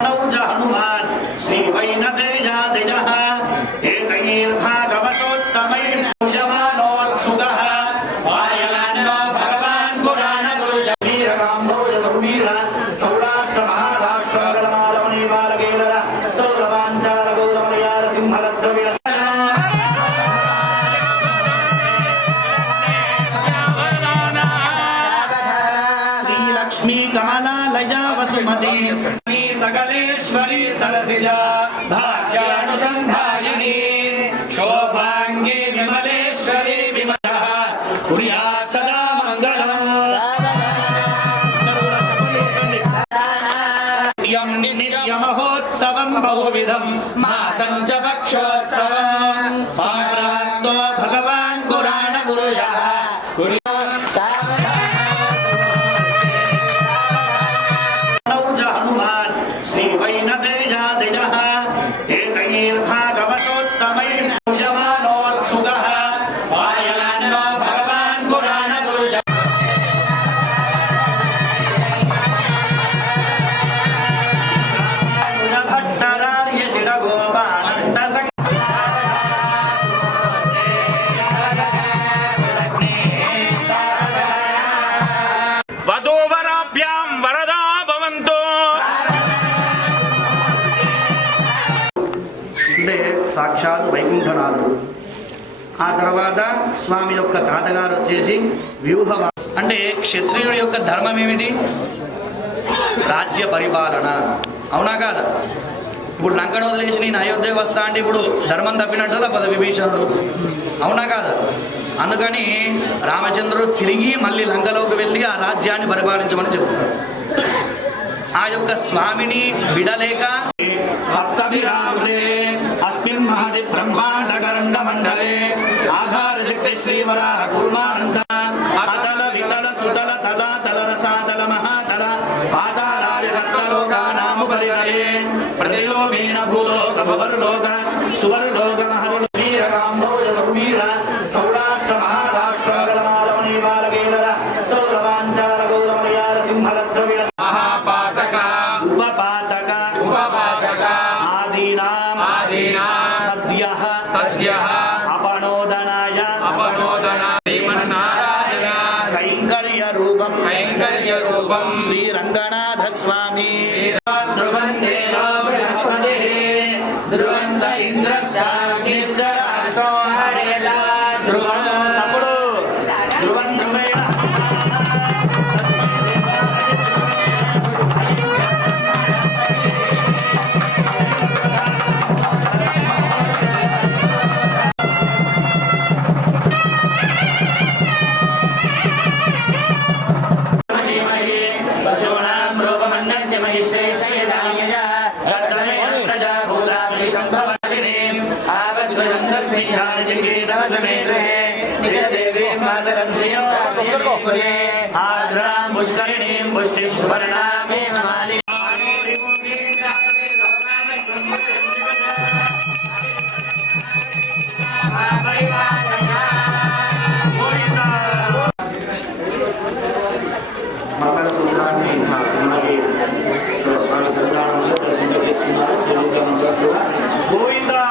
हनुमान श्री वैनतेजादिजः एतैर्भागवतोत्तमैः पूजमानोत्सुकः वायलान्नो भगवान् पुराणगुरुः वीरकाम्भोज सौवीर सौराष्ट्र महाराष्ट्र गलमालमणि बालकेरल चौरवाञ्चाल गौरमणियार सिंहलद्रविण श्रीलक्ष्मी कमलालया वसुमती सकलेश्वरी सरसिजा भाग्यानुसंधायिनी शोभांगी विमलेश्वरी विमलः कुर्यात् सदा मंगलम् नित्यमहोत्सवं बहुविधं मासं च पक्षोत्सवं सम्प्राप्तो भगवान् पुराणगुरुः हनुमान श्री वैनतेजादिजः एतैर्भागवतोत्तमैः पूजमानोत्सुकः वायलान्नो भगवान् पुराणगुरुः भट्टरार्य शिरगोपानन्द वधूवराभ्यां वरदा भवन्तु। అంటే సాక్షాత్ వైకుంఠనాథుడు. ఆ తర్వాత స్వామి యొక్క తాతగారు వచ్చేసి వ్యూహ అంటే క్షత్రియుడి యొక్క ధర్మం ఏమిటి? రాజ్య పరిపాలన. అవునా కాదా? ఇప్పుడు లంకను వదిలేసి నేను అయోధ్యకు వస్తా అంటే ఇప్పుడు ధర్మం తప్పినట్టు తప్పద విభీషణుడు. అవునా కాదా? అందుకని రామచంద్రుడు తిరిగి మళ్ళీ లంకలోకి వెళ్ళి ఆ రాజ్యాన్ని పరిపాలించమని చెప్తున్నాడు. ఆ యొక్క స్వామిని విడలేక సప్తభిరావృతే అస్మిన్ మహది బ్రహ్మాండ గరుడ మండలే ఆధార శక్తి శ్రీవరాహ కుర్మానంద అతల వితల సుతల తల తల రసాతల మహాతల పాతాళాది సప్తలోకానాముపరితలే ప్రతిలోమేన భూలోక భువర్లోక సువర్లోక మహరుల వీరకాంభోజ సౌవీర సౌరాష్ట్ర మహారాష్ట్ర గలమాలమణి బాలకేరళ చౌరవాంచాల గౌరమణియార సింహలద్రవిణ सद्यः अपनोदनाय श्रीमन्नारायण कैंकर्यरूपं श्रीरंगनाथ स्वामी ध्रुवन्तेनो बृहस्पतिः ध्रुवन्त इंद्रश्चाग्निश्च राष्ट्रो हरेला ध्रुवं सपुडु ध्रुवं ध्रुवेण आद्रां पुष्करिणीं पुष्टिं सुवर्णां మంగళసూత్రాన్ని మనకి స్వామి సన్నిధానంలో దర్శించుకున్నారు. గోవిందా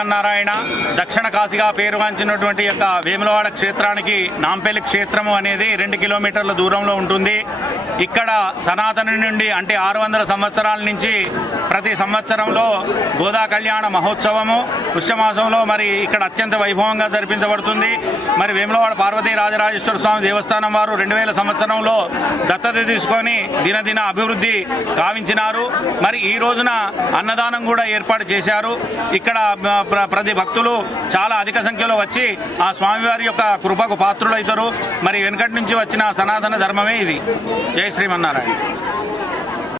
శ్రీమన్నారాయణ దక్షిణ కాశీగా పేరుగాంచినటువంటి యొక్క వేములవాడ క్షేత్రానికి నాంపల్లి క్షేత్రము అనేది 2 కిలోమీటర్ల దూరంలో ఉంటుంది. ఇక్కడ సనాతన నుండి అంటే 600 సంవత్సరాల నుంచి ప్రతి సంవత్సరంలో గోదా కళ్యాణ మహోత్సవము పుష్యమాసంలో మరి ఇక్కడ అత్యంత వైభవంగా జరిపించబడుతుంది. మరి వేములవాడ పార్వతీ రాజరాజేశ్వర స్వామి దేవస్థానం వారు 2000 సంవత్సరంలో దత్తత తీసుకొని దినదిన అభివృద్ధి కావించినారు. మరి ఈ రోజున అన్నదానం కూడా ఏర్పాటు చేశారు. ఇక్కడ ప్రతి భక్తులు చాలా అధిక సంఖ్యలో వచ్చి ఆ స్వామివారి యొక్క కృపకు పాత్రులవుతారు. మరి వెనుకటి నుంచి వచ్చిన సనాతన ధర్మమే ఇది. జై శ్రీమన్నారాయణ.